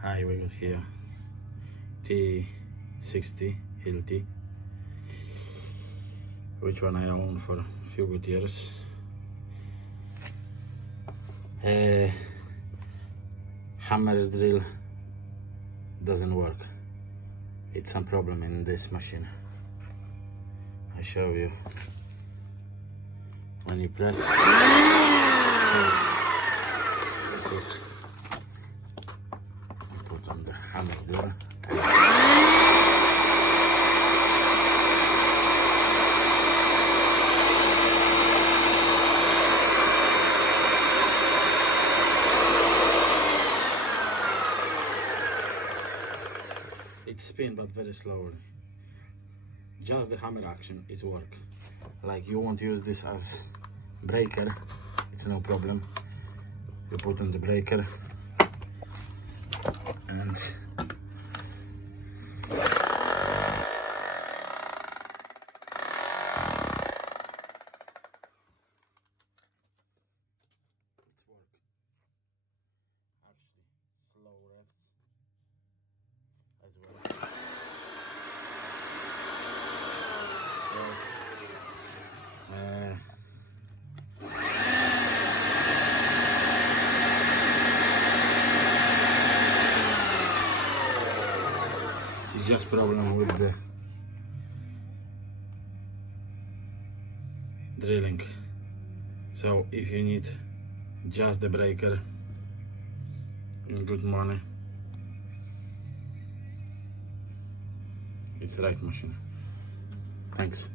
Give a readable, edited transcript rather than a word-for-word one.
Hi, we got here TE60 Hilti, which one I own for a few good years. Hammer drill doesn't work. It's some problem in this machine. I show you. When you press, put on the hammer drill. It spins but very slowly. Just the hammer action is work. Like you won't use this as breaker, it's no problem. You put on the breaker and it's work. Actually, slow revs as well. It's just problem with the drilling. So if you need just the breaker in good money, it's the right machine. Thanks.